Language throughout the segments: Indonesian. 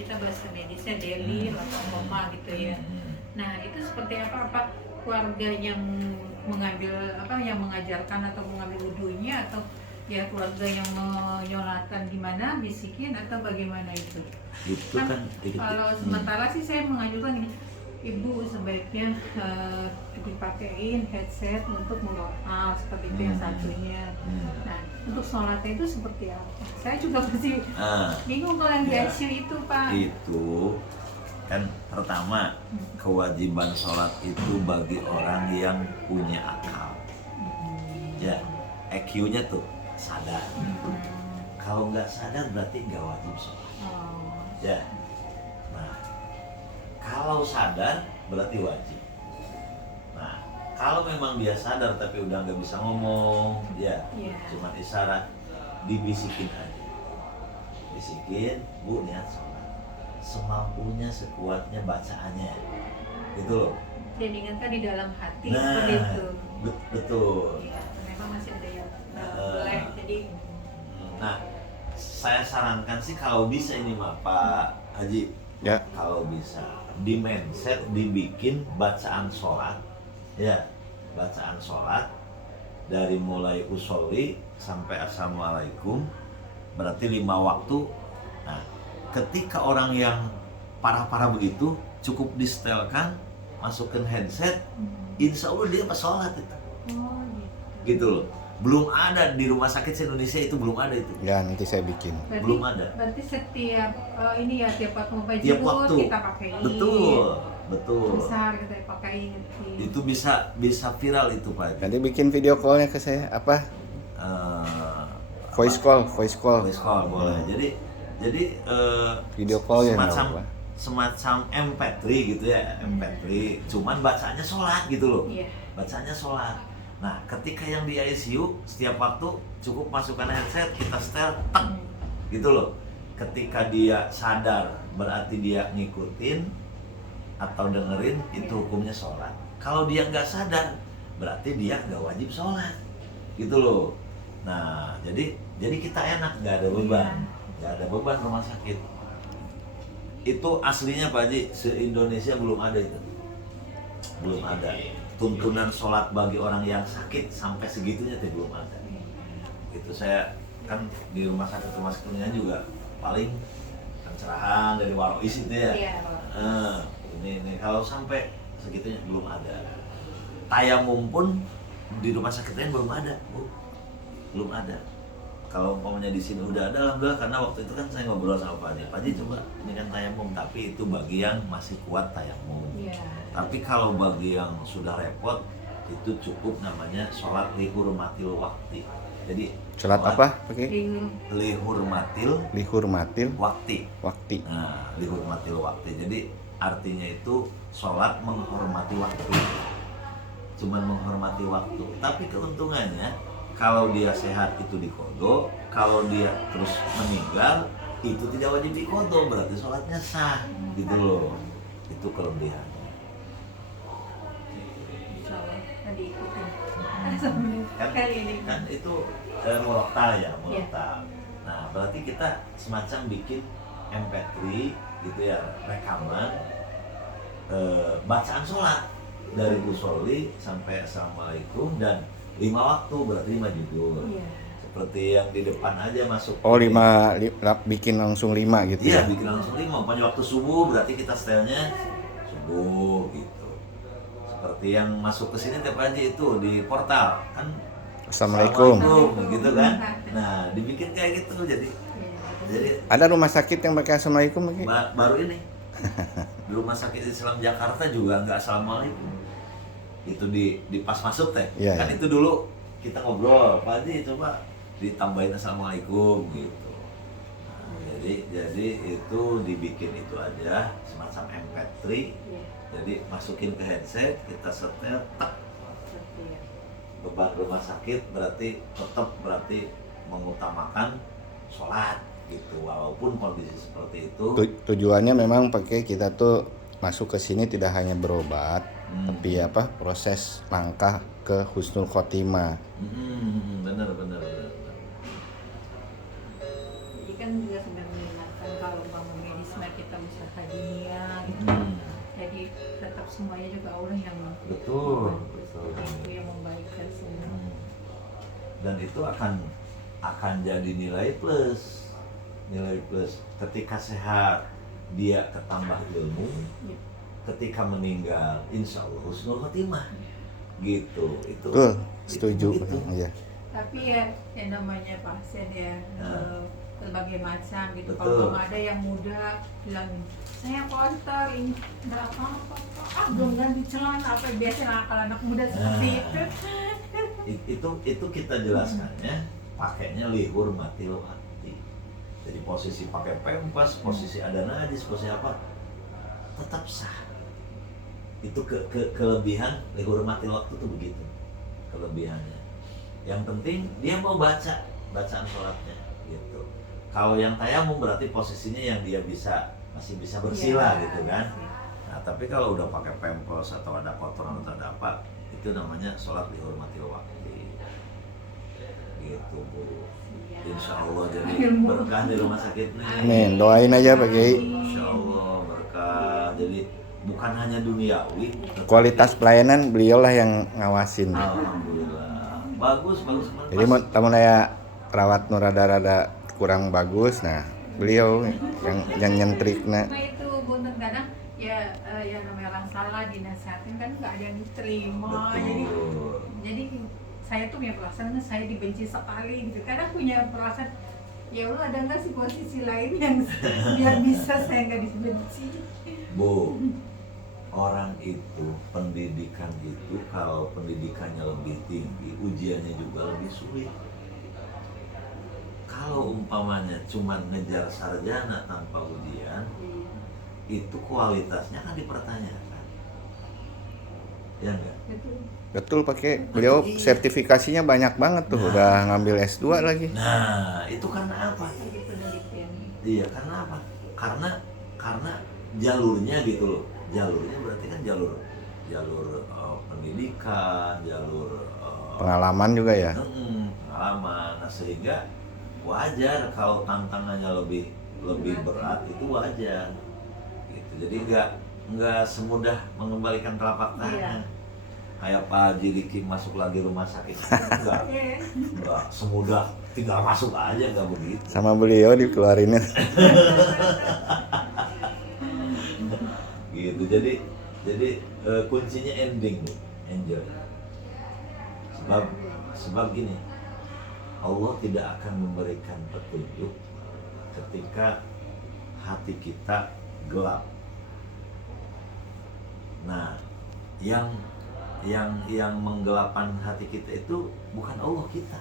kita bahasa medisnya daily atau koma gitu ya. Nah itu seperti apa keluarga yang mengambil yang mengajarkan atau mengambil wudhunya, atau ya keluarga yang menyolatkan gimana, bisikin atau bagaimana itu? Itu kan kalau sementara sih saya mengajukan ini, ibu sebaiknya dipakein headset untuk melotal seperti itu yang satunya. Nah untuk sholatnya itu seperti apa? Saya juga masih bingung kalau yang di ICU itu Pak. Itu kan pertama kewajiban sholat itu bagi orang yang punya akal, ya EQ-nya tuh sadar. Kalau nggak sadar berarti nggak wajib sholat. Ya, nah kalau sadar berarti wajib. Nah kalau memang dia sadar tapi udah nggak bisa ngomong, ya cuma isyarat, dibisikin aja, bisikin, Bu niat sholat, semampunya sekuatnya bacaannya, gitu loh. Dia diingatkan di dalam hati seperti itu. Betul. Ya, memang masih ada yang boleh. Jadi, nah saya sarankan sih kalau bisa ini mah Pak Haji, ya, kalau bisa di mindset dibikin bacaan sholat, ya bacaan sholat dari mulai usolli sampai assalamualaikum, berarti 5 waktu. Nah ketika orang yang parah-parah begitu cukup disetelkan, masukkan headset, insya Allah dia pas sholat itu. Gitu loh. Belum ada di rumah sakit se-Indonesia itu, belum ada itu. Ya nanti saya bikin. Belum ada. Berarti setiap ini ya tiap waktu mau baju Tiap waktu kita pakai. Betul. Besar kita pakai. Itu bisa viral itu Pak. Nanti bikin video callnya ke saya apa? Voice call Boleh. Jadi video call ya semacam MP3 gitu ya, MP3. Cuman bacanya sholat gitu loh. Bacanya sholat. Nah, ketika yang di ICU setiap waktu cukup masukkan headset, kita setel, tek, gitu loh. Ketika dia sadar berarti dia ngikutin atau dengerin, itu hukumnya sholat. Kalau dia nggak sadar berarti dia nggak wajib sholat, gitu loh. Nah, jadi kita enak, nggak ada beban rumah sakit. Itu aslinya Pak Haji, se-Indonesia belum ada itu, belum ada. Tuntunan sholat bagi orang yang sakit sampai segitunya belum ada. Itu saya kan di rumah sakit juga paling pencerahan dari Warois itu ya. Ini kalau sampai segitunya belum ada. Tayamum pun di rumah sakit lain belum ada, Bu. Belum ada. Kalau umpamanya di sini udah ada, alhamdulillah, karena waktu itu kan saya ngobrol sama Pak Haji, coba ini kan tayamum, tapi itu bagi yang masih kuat tayamum. Tapi kalau bagi yang sudah repot, itu cukup namanya sholat lihurmatil wakti. Jadi sholat apa pakai? Lihurmatil wakti. Nah, lihurmatil wakti. Jadi artinya itu sholat menghormati waktu. Cuman menghormati waktu. Tapi keuntungannya kalau dia sehat itu diqodho, kalau dia terus meninggal itu tidak wajib diqodho, berarti sholatnya sah, gitu loh. Itu kelebihannya. Kan itu murotal ya. Nah berarti kita semacam bikin MP3 gitu ya, rekaman bacaan sholat dari usolli sampai assalamualaikum, dan 5 waktu berarti 5 judul. Seperti yang di depan aja masuk. Bikin langsung 5 gitu ya? Iya, bikin langsung 5. Pokoknya waktu subuh berarti kita setelnya subuh gitu. Seperti yang masuk ke sini tiap Haji itu di portal kan, Assalamualaikum gitu kan. Nah, dibikin kayak gitu. Jadi ada rumah sakit yang pakai Assalamualaikum mungkin? Baru ini. Di Rumah Sakit Islam Jakarta juga nggak Assalamualaikum. Itu di pas masuk teh. Kan itu dulu kita ngobrol, Pak Haji coba ditambahin Assalamualaikum gitu. Nah, jadi itu dibikin itu aja semacam MP3. Jadi masukin ke headset, kita setel, tak. Beban rumah sakit berarti tetap mengutamakan sholat gitu, walaupun kondisi seperti itu. Tujuannya memang pakai kita tuh masuk ke sini tidak hanya berobat, tapi proses langkah ke husnul khotimah. Benar. Jadi kan juga sudah mengingatkan kalau medis kita semuanya juga Allah yang Betul. yang membaikkan semua. Dan itu akan jadi nilai plus ketika sehat dia ketambah ilmu, Ya. ketika meninggal insya Allah husnul khotimah gitu. Itu Betul, setuju. itu. Iya. Tapi ya yang namanya pasien ya berbagai macam gitu. Betul. Kalau ada yang muda bilang saya kotor ini nggak apa-apa, belum ganti celana, apa biasanya kalau anak muda seperti itu. Itu kita jelaskannya pakainya lihurmatil waqti. Jadi posisi pakai pempas, posisi ada najis, posisi apa tetap sah. Itu kelebihan lihurmatil waqti itu begitu kelebihannya. Yang penting dia mau bacaan sholatnya gitu. Kalau yang tayamum berarti posisinya yang dia masih bisa bersila Ya, gitu kan. Nah, tapi kalau udah pakai pempos atau ada kotoran atau ada apa, itu namanya sholat dihormatil waktu. Gitu Bu. Insya Allah jadi berkah di rumah sakit nih. Amin. Doain aja Pak Kiai. Insya Allah berkah. Jadi bukan hanya duniawi, tetapi Kualitas pelayanan beliau lah yang ngawasin. alhamdulillah bagus. Jadi tamun aya rawat nu rada-rada kurang bagus, nah beliau yang nyentrikna. Nah itu bunten kadang ya yang namanya orang salah dinasihatin kan nggak ada yang diterima. Jadi saya tuh punya perasaan saya dibenci sekali gitu. Kadang punya perasaan ya Allah ada nggak sih posisi lain yang biar bisa saya nggak dibenci. Bu, orang itu, pendidikan itu kalau pendidikannya lebih tinggi, ujiannya juga lebih sulit. Kalau umpamanya cuma ngejar sarjana tanpa ujian, itu kualitasnya kan dipertanyakan. Ya enggak? Betul pakai beliau sertifikasinya banyak banget tuh, udah ngambil S2 lagi. Nah, itu karena apa? Jadi penelitian. Iya, karena apa? Karena jalurnya gitu loh. Jalurnya berarti kan jalur pendidikan, jalur Pengalaman juga ya. pengalaman. Nah, sehingga wajar kalau tantangannya lebih berat, itu wajar. Gitu. Jadi nggak semudah mengembalikan telapak tangan. Kayak Pak Haji Diki masuk lagi rumah sakit, enggak semudah tinggal masuk aja, nggak begitu. Sama beliau dikeluarinnya. Gitu. Jadi kuncinya ending, enjoy. Sebab gini, Allah tidak akan memberikan petunjuk ketika hati kita gelap. Nah, yang menggelapkan hati kita itu bukan Allah kita.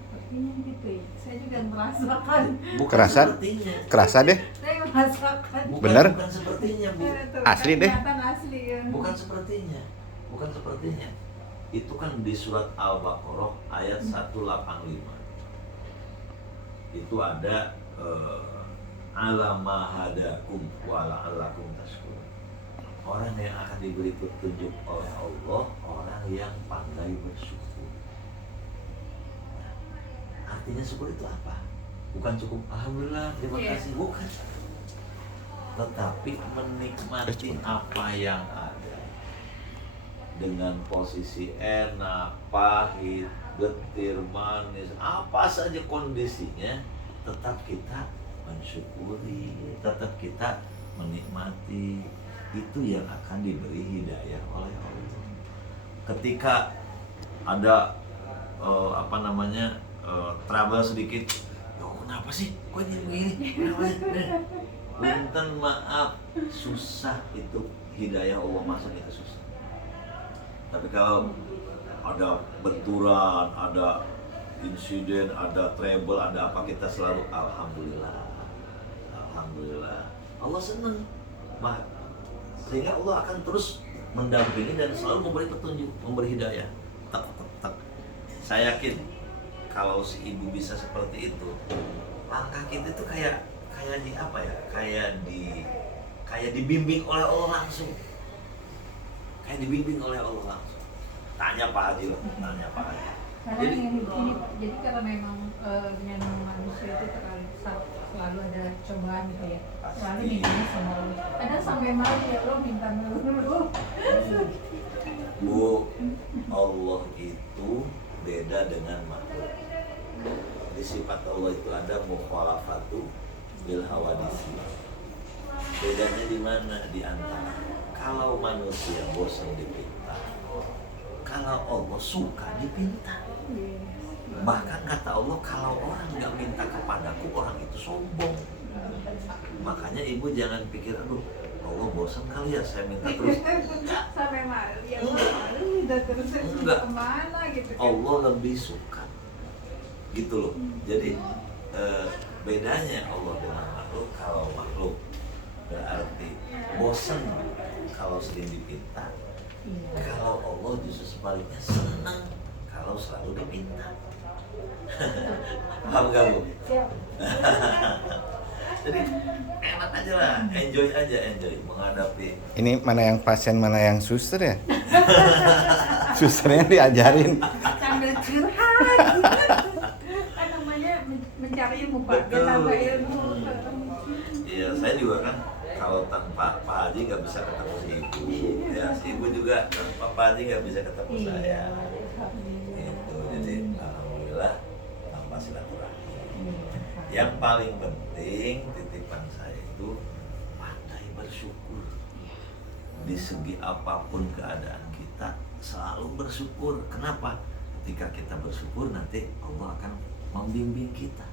Sepertinya gitu ya. Saya juga merasakan. Bukan Kerasa? sepertinya. Kerasa deh. Saya merasakan. Bener? Bukan sepertinya, Bu. Asli deh. Kelihatan asli ya. Bukan sepertinya. Itu kan di surat Al-Baqarah ayat 185. Itu ada alama hadakum wa la'allakum tashkurun. Orang yang akan diberi petunjuk oleh Allah, orang yang pandai bersyukur. Nah, artinya syukur itu apa? Bukan cukup alhamdulillah, terima kasih, bukan. Tetapi menikmati apa yang ada dengan posisi enak, pahit, getir, manis, apa saja kondisinya, tetap kita mensyukuri, tetap kita menikmati. Itu yang akan diberi hidayah oleh Allah. Ketika ada trouble sedikit, kenapa sih? Kok ini begini? Kenapa sih? Punten maaf, susah itu hidayah Allah masuk itu susah. Tapi kalau ada benturan, ada insiden, ada trouble, ada apa, kita selalu alhamdulillah. Allah senang. Sehingga Allah akan terus mendampingi dan selalu memberi petunjuk, memberi hidayah. Tak. Saya yakin kalau si ibu bisa seperti itu, langkah kita itu kayak di apa ya? Kayak dibimbing oleh Allah langsung. Tanya Pak Haji loh, tanya Pak Haji. Karena ini, jadi karena memang dengan manusia itu terlalu besar. selalu ada cobaan gitu ya. Selalu Pasti. minta sama Allah. Kadang sampai malu ya Allah minta dulu. Bu, Allah itu beda dengan makhluk. Di sifat Allah itu ada mukhalafatu bil hawadisi. Bedanya di mana? Di antara kalau manusia bosan dipinta, kalau Allah suka dipinta. Bahkan kata Allah, kalau orang nggak minta kepadaku, orang itu sombong. Makanya ibu jangan pikir, aduh Allah bosan kali ya saya minta terus. Enggak. Sampai malu ya Allah malu minta terus Enggak. kemana gitu kan. Allah lebih suka gitu loh. Jadi bedanya Allah dengan makhluk, kalau makhluk berarti bosan kalau sering dipinta, kalau Allah justru sebaliknya senang kalau selalu dipinta. Paham gak Bu? Siap. Jadi enak aja lah, enjoy menghadapi. Ini mana yang pasien, mana yang suster ya? Susternya diajarin. Sambil curhat. Kan namanya mencari ilmu Pak, Betul. nambah ilmu. Iya, saya juga kan kalau tanpa Pak Haji nggak bisa ketemu si ibu, ya si ibu juga tanpa Pak Haji nggak bisa ketemu saya. Itu jadi alhamdulillah tanpa silaturahmi. Yang paling penting titipan saya itu pandai bersyukur. Di segi apapun keadaan kita selalu bersyukur. Kenapa? Ketika kita bersyukur nanti Allah akan membimbing kita.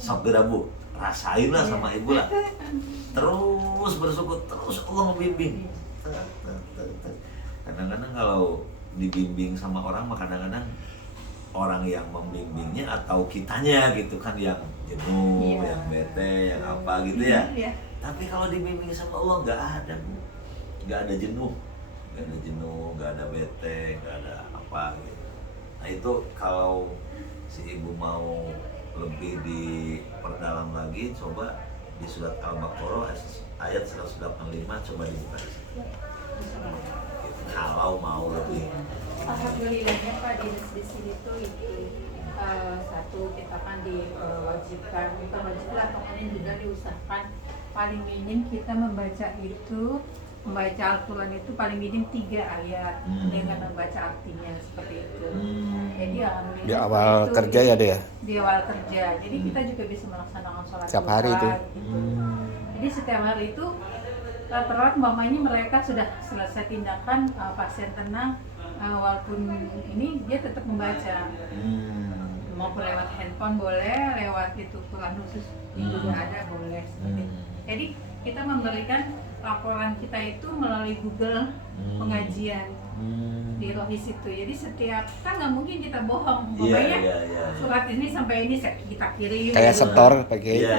Sabira Bu, rasainlah sama ibu lah. Terus bersyukur, terus Allah membimbing. Kadang-kadang kalau dibimbing sama orang, maka kadang-kadang orang yang membimbingnya atau kitanya gitu kan yang jenuh, Iya. yang bete, yang apa gitu ya. Iya. Tapi kalau dibimbing sama Allah nggak ada Bu. Nggak ada jenuh, nggak ada bete, nggak ada apa gitu. Nah itu kalau si ibu mau lebih diperdalam lagi, coba di surat Al-Baqarah ayat 185 coba dibuka di situ. Gitu. Kalau mau lebih. Alhamdulillahnya Pak di sini tuh itu satu kita kan diwajibkan, kita wajib lah pokoknya juga diusahakan paling minim kita membaca Al-Quran itu paling minim 3 ayat dengan membaca artinya seperti itu. Jadi alhamdulillah Di awal itu, kerja ya deh ya? Di awal kerja, jadi kita juga bisa melaksanakan sholat Setiap hari duha, itu. gitu. Jadi setiap hari itu rata-rata mamanya mereka sudah selesai tindakan, pasien tenang, walaupun ini dia tetap membaca. Maupun lewat handphone boleh, lewat itu Quran khusus juga ada boleh seperti itu. Jadi kita memberikan laporan kita itu melalui Google pengajian di Rohis itu. Jadi setiap kan nggak mungkin kita bohong. Pokoknya surat ini sampai ini kita kirim. Kayak setor pakai Iya.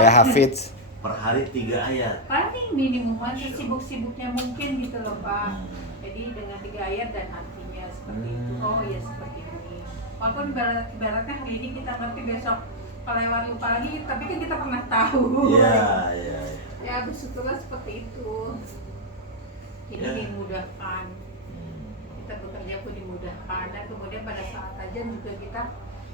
kayak Hafiz. Per hari 3 ayat. Paling minimum aja sibuk-sibuknya mungkin gitu loh Pak. Jadi dengan 3 ayat dan artinya seperti itu. Oh ya seperti ini. Walaupun ibaratnya hari ini kita ngerti, besok kelewat lupa lagi, tapi kan kita pernah tahu. Iya. Ya bersyukurlah seperti itu. Ini Ya. dimudahkan. Kita bekerja pun dimudahkan, dan kemudian pada saat aja juga kita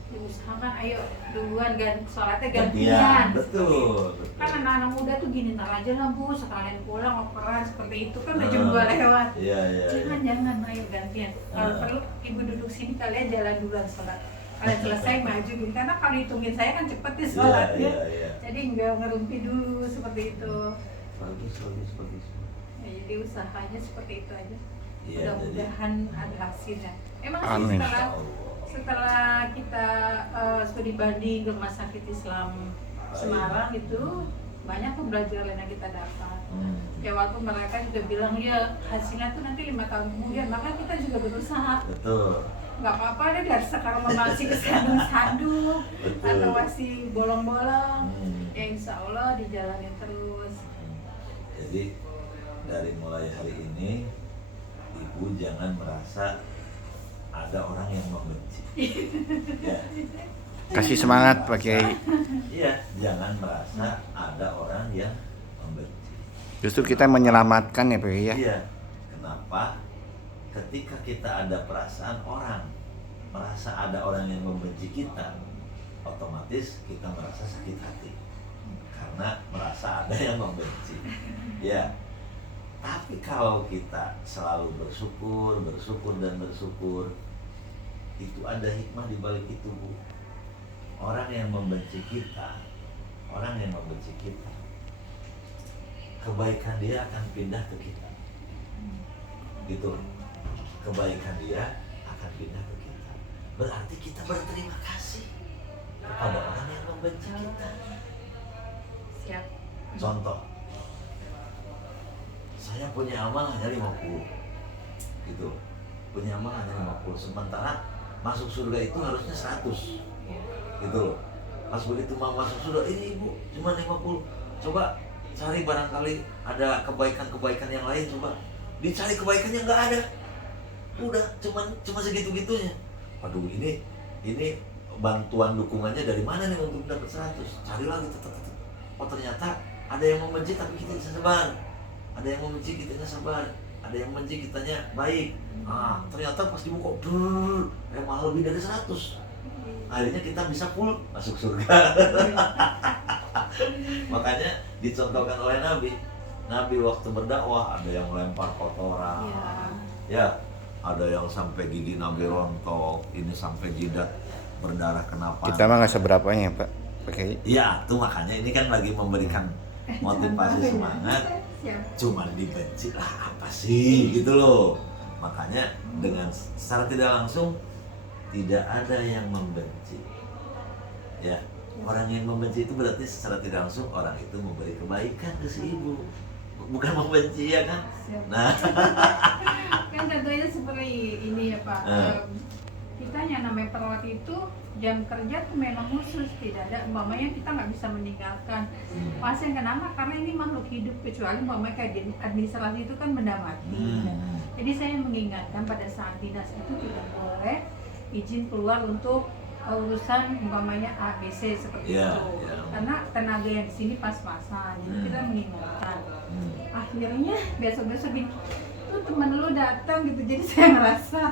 diusahakan ayo duluan sholatnya gantian. Betul. Kan anak-anak muda tuh gini, ntar aja lah Bu, sekalian pulang operan seperti itu kan udah jam 2 lewat. Iya. Jangan ayo gantian. Kalau perlu ibu duduk sini, kalian jalan duluan sholat. Kalian selesai maju gitu, karena kalau hitungin saya kan cepet nih sholatnya. Iya. Jadi nggak ngerumpi dulu seperti itu. Bagus. Ya, jadi usahanya seperti itu aja. Iya, Mudah-mudahan ada hasilnya. Emang sih Amin. setelah kita studi banding ke Rumah Sakit Islam Semarang itu banyak pembelajaran yang kita dapat. Ya walaupun mereka juga bilang ya hasilnya tuh nanti 5 tahun kemudian, maka kita juga berusaha. Betul. Nggak apa-apa deh dari sekarang masih kesandung-sandung atau masih bolong-bolong. Ya insya Allah dijalanin terus. Jadi dari mulai hari ini ibu jangan merasa ada orang yang membenci. Ya. Kasih semangat Pak Kiai. Iya, jangan merasa ada orang yang membenci. Justru kita menyelamatkan ya Pak Kiai ya. Iya. Kenapa? Ketika kita ada perasaan orang, merasa ada orang yang membenci kita, otomatis kita merasa sakit hati. karena merasa ada yang membenci. Ya. Tapi kalau kita selalu bersyukur, dan bersyukur, itu ada hikmah di balik itu, Bu. Orang yang membenci kita, kebaikan dia akan pindah ke kita. Gitu. Kebaikan dia akan pindah ke kita. Berarti kita berterima kasih kepada orang yang membenci kita. Siap. Contoh, saya punya amal hanya 50, gitu. Punya amal hanya 50, sementara masuk surga itu harusnya 100, gitu loh. Pas begitu mau masuk surga, ini ibu cuma 50. Coba cari, barangkali ada kebaikan yang lain, coba dicari kebaikan yang nggak ada. Udah cuma segitu-gitunya. Aduh, ini bantuan dukungannya dari mana nih untuk dapat 100? Cari lagi, oh ternyata ada yang membenci tapi kita bisa sabar, ada yang membenci kitanya sabar, ada yang membenci kitanya baik. Ternyata pas dibuka malah lebih dari 100. Akhirnya kita bisa full masuk surga. Makanya dicontohkan oleh Nabi waktu berdakwah, ada yang lempar kotoran, ya, ada yang sampai gigi Nabi rontok, ini sampai jidat berdarah kenapa? Kita mah nggak seberapanya, Pak. Oke. Iya, tuh makanya ini kan lagi memberikan motivasi semangat. Cuman dibenci lah apa sih, gitu loh. Makanya dengan secara tidak langsung tidak ada yang membenci. Ya, orang yang membenci itu berarti secara tidak langsung orang itu memberi kebaikan ke si ibu, bukan membenci, ya kan? Nah, Kan contohnya seperti ini ya Pak. Kita yang namanya perawat itu jam kerja tuh memang khusus, tidak ada umpamanya kita nggak bisa meninggalkan pasien. Kenapa? Karena ini makhluk hidup, kecuali umpamanya kayak administrasi itu kan benda mati. Jadi saya mengingatkan pada saat dinas itu tidak boleh izin keluar untuk urusan umpamanya ABC seperti itu. Karena tenaga yang di sini pas-pasan, jadi kita mengingatkan. Akhirnya besok-besok gini, tuh teman lu datang gitu, jadi saya merasa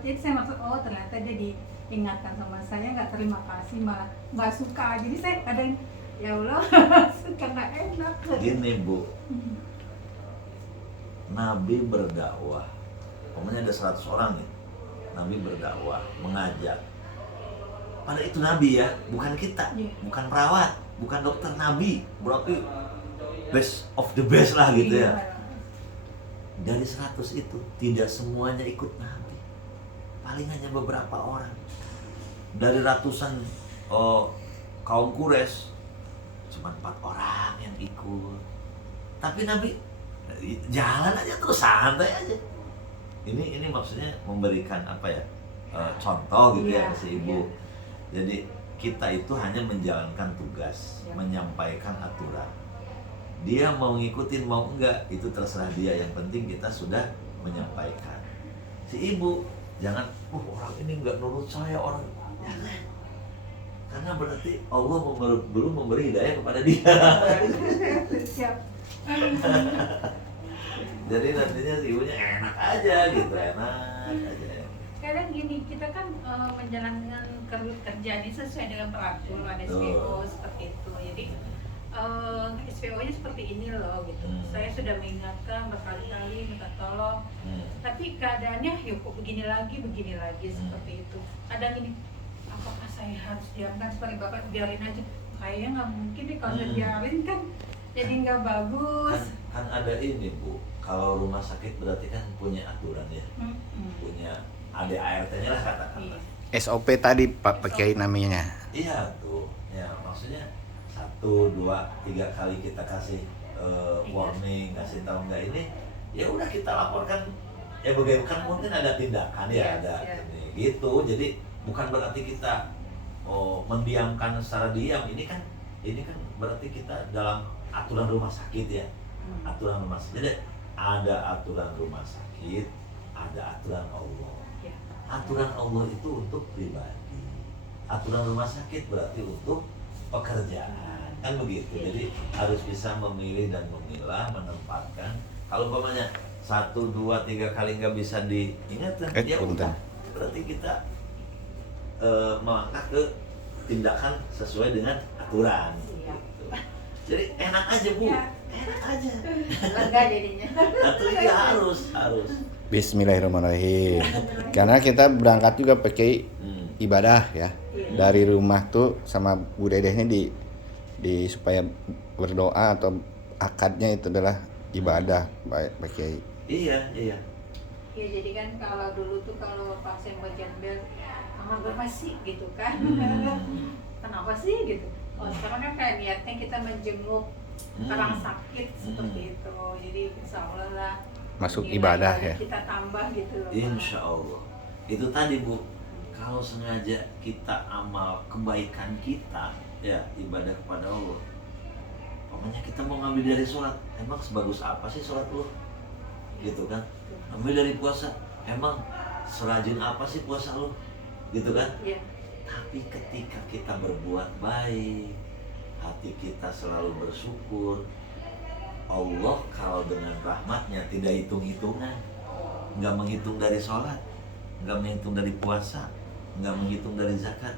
jadi saya maksud, oh ternyata dia diingatkan sama saya, nggak terima kasih, malah nggak suka. Jadi saya kadang ya Allah suka nggak enak. Gini Bu, Nabi berdakwah, pokoknya ada 100 orang nih, Nabi berdakwah, mengajak. Pada itu Nabi ya, bukan kita, bukan perawat, bukan dokter, Nabi. Berarti best of the best lah gitu ya. Dari 100 itu, tidak semuanya ikut Nabi. Paling hanya beberapa orang. Dari ratusan kaum Quraisy, cuma 4 orang yang ikut. Tapi Nabi jalan aja terus, santai aja. Ini maksudnya memberikan apa ya, contoh gitu ya si ibu. Jadi kita itu hanya menjalankan tugas, menyampaikan aturan. Dia mau ngikutin mau enggak itu terserah dia, yang penting kita sudah menyampaikan. Si ibu jangan, orang ini enggak nurut saya, orang jangan. Karena berarti Allah belum memberi hidayah kepada dia. Siap. Jadi nantinya si ibunya enak aja gitu, enak aja. Kadang gini, kita kan menjalankan kerja ini sesuai dengan peraturan SPO seperti itu. Jadi SPO-nya seperti ini loh gitu. Saya sudah mengingatkan berkali-kali, minta tolong. Tapi keadaannya ya kok begini lagi seperti itu. Kadang gini, apakah saya harus diamkan seperti Bapak, biarin aja? Kayaknya nggak mungkin deh kalau saya biarin, kan jadi nggak bagus. Kan ada ini Bu, kalau rumah sakit berarti kan punya aturan ya, punya ADART-nya lah katakanlah. SOP tadi Pak Kiai namanya. Iya tuh, ya maksudnya 1, 2, 3 kali kita kasih warning, kasih tahu nggak ini, ya udah kita laporkan. Ya bagaimana, mungkin ada tindakan ya, ada ini gitu. Jadi bukan berarti kita mendiamkan secara diam. Ini kan berarti kita dalam aturan rumah sakit ya. Aturan rumah sakit. Jadi ada aturan rumah sakit, ada aturan Allah. Aturan Allah itu untuk pribadi. Aturan rumah sakit berarti untuk pekerjaan. Kan begitu. Jadi harus bisa memilih dan memilah, menempatkan. Kalau umpamanya 1, 2, 3 kali nggak bisa diingatkan, ya udah. Berarti kita melangkah ke tindakan sesuai dengan aturan. Jadi enak aja Bu, Ya. enak aja. Lega jadinya. Atau iya harus. Bismillahirrahmanirrahim. Karena kita berangkat juga pakai ibadah ya. Iya. Dari rumah tuh sama Bu Dedehnya di supaya berdoa atau akadnya itu adalah ibadah baik Pak Kiai. Iya. Ya jadi kan kalau dulu tuh kalau pasien bagian bel amal berapa sih gitu kan. Kenapa sih gitu. Oh sekarang kan kayak niatnya kita menjenguk orang sakit seperti itu. Jadi insya Allah lah Masuk nilai ibadah ya. kita tambah gitu loh. Insya Allah. Itu tadi Bu, kalau sengaja kita amal kebaikan kita, ya ibadah kepada Allah. Pokoknya kita mau ngambil dari sholat, emang sebagus apa sih sholat lu? Gitu kan? Ambil dari puasa, emang serajin apa sih puasa lu? Gitu kan? Iya. Tapi ketika kita berbuat baik, hati kita selalu bersyukur, Allah kalau dengan rahmatnya tidak hitung-hitungan, nggak menghitung dari sholat, nggak menghitung dari puasa, nggak menghitung dari zakat.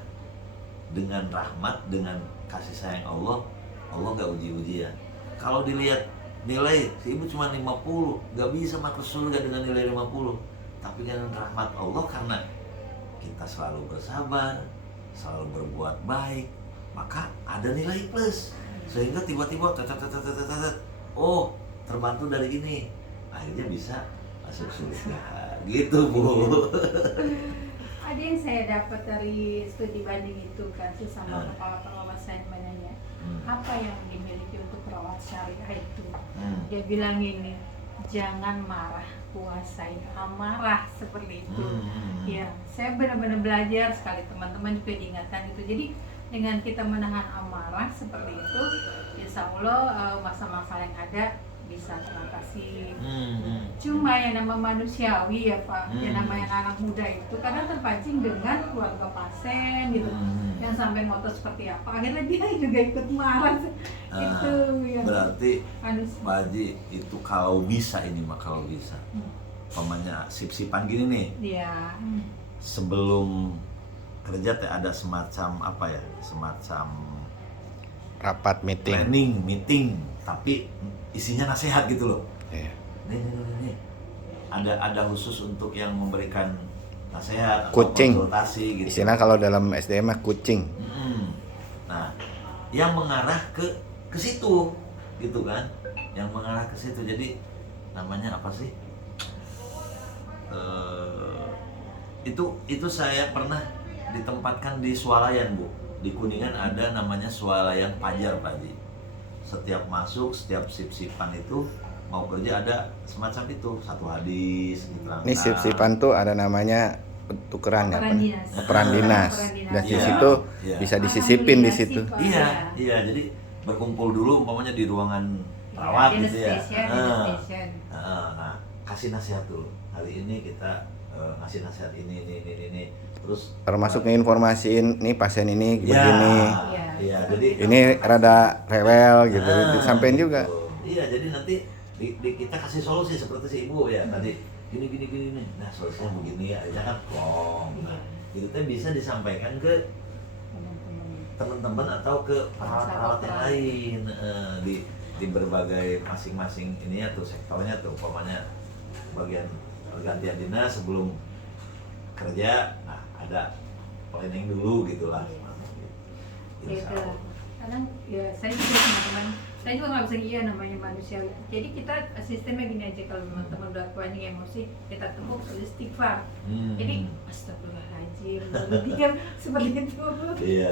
Dengan rahmat, dengan kasih sayang Allah nggak uji-ujian. Kalau dilihat nilai, si ibu cuma 50, nggak bisa masuk surga dengan nilai 50. Tapi dengan rahmat Allah, karena kita selalu bersabar, selalu berbuat baik, maka ada nilai plus. Sehingga tiba-tiba oh terbantu dari ini, akhirnya bisa masuk surga. Gitu Bu. Ada yang saya dapat dari studi banding itu kan sesama kepala pengawas saya menanya apa yang dimiliki untuk perawat syariah itu. Dia bilang ini, jangan marah, kuasain amarah, seperti itu. Ya, saya benar-benar belajar sekali, teman-teman juga diingatkan itu. Jadi dengan kita menahan amarah seperti itu, insya Allah masa-masa yang ada bisa teratasi. Cuma yang nama manusiawi ya Pak, yang namanya anak muda itu kadang terpancing dengan keluarga pasien gitu, yang sampai ngotot seperti apa, akhirnya dia juga ikut marah. Itu ya. Berarti Manusia. Pak Haji itu kalau bisa ini mah kalau bisa, pamannya sip-sipan gini nih, Iya. sebelum kerja teh ada semacam apa ya, semacam Rapat meeting. meeting, tapi isinya nasihat gitu loh. Iya. Nih. Ada khusus untuk yang memberikan nasihat atau Kucing. konsultasi gitu. Istilah kalau dalam SDM mah kucing. Nah, yang mengarah ke situ gitu kan, yang mengarah ke situ. Jadi namanya apa sih? Itu saya pernah ditempatkan di swalayan Bu. Di Kuningan ada namanya swalayan Pajar Pak Haji. Setiap masuk, setiap sip-sipan itu mau kerja ada semacam itu, satu hadis diterangkan. Ini sip-sipan tuh ada namanya tukeran ya, Peran dinas. peran dinas. Dan di situ bisa disisipin di situ. Iya, jadi berkumpul dulu umpamanya di ruangan rawat gitu ya. Nah, kasih nasihat dulu. Hari ini kita ngasih nasihat ini. Terus Termasuk informasiin nih pasien ini begini. Iya, jadi Ini rada rewel gitu, disampaikan juga. Iya, jadi nanti kita kasih solusi seperti si ibu ya tadi gini nih. Nah, solusinya begini ya, kan plong. Nah, itu teh bisa disampaikan ke teman-teman atau ke perawat-perawat yang lain di berbagai masing-masing ini ya tuh sektornya tuh, umpamanya bagian pergantian dinas sebelum kerja, nah ada planning dulu gitulah. Insya Gitu. Allah. Kadang ya saya juga teman-teman, saya juga nggak bisa iya namanya manusia. Jadi kita sistemnya gini aja, kalau teman-teman udah panik emosi, kita tepuk istighfar. Jadi astagfirullahaladzim, dia seperti itu. Iya.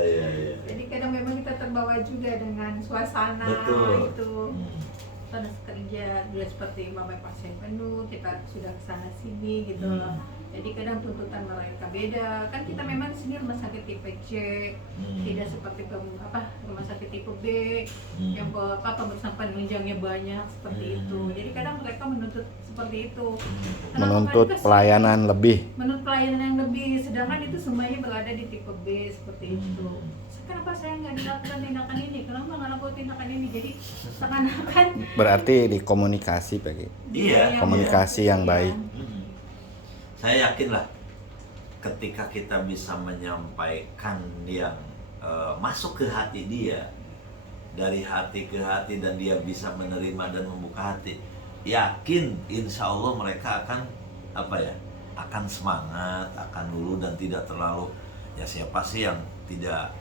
Jadi kadang memang kita terbawa juga dengan suasana. Betul. Itu. Karena kerja dia seperti mamai pasien penuh, kita sudah kesana sini gitu loh. Jadi kadang tuntutan mereka beda. Kan kita memang di sini rumah sakit tipe C, tidak seperti rumah sakit tipe B yang pemeriksaan penunjangnya banyak seperti itu. Jadi kadang mereka menuntut seperti itu. Menuntut pelayanan lebih. Menuntut pelayanan yang lebih, sedangkan itu semuanya berada di tipe B seperti itu. Kenapa saya nggak dilakukan tindakan ini? Kenapa nggak lakukan tindakan ini? Jadi seakan-akan Berarti di komunikasi bagi. Iya. Komunikasi yang baik. Saya yakin lah ketika kita bisa menyampaikan yang masuk ke hati dia, dari hati ke hati dan dia bisa menerima dan membuka hati, yakin insya Allah mereka akan akan semangat, akan luluh dan tidak terlalu, ya siapa sih yang tidak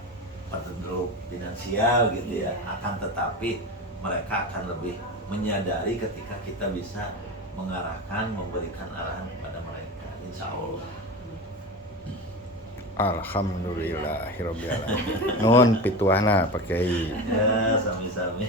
terlalu finansial gitu ya, akan tetapi mereka akan lebih menyadari ketika kita bisa mengarahkan, memberikan arahan kepada mereka, insya Allah. Alhamdulillahirabbil alamin. Nun pituahna Pak Kiai. Ya, sami-sami.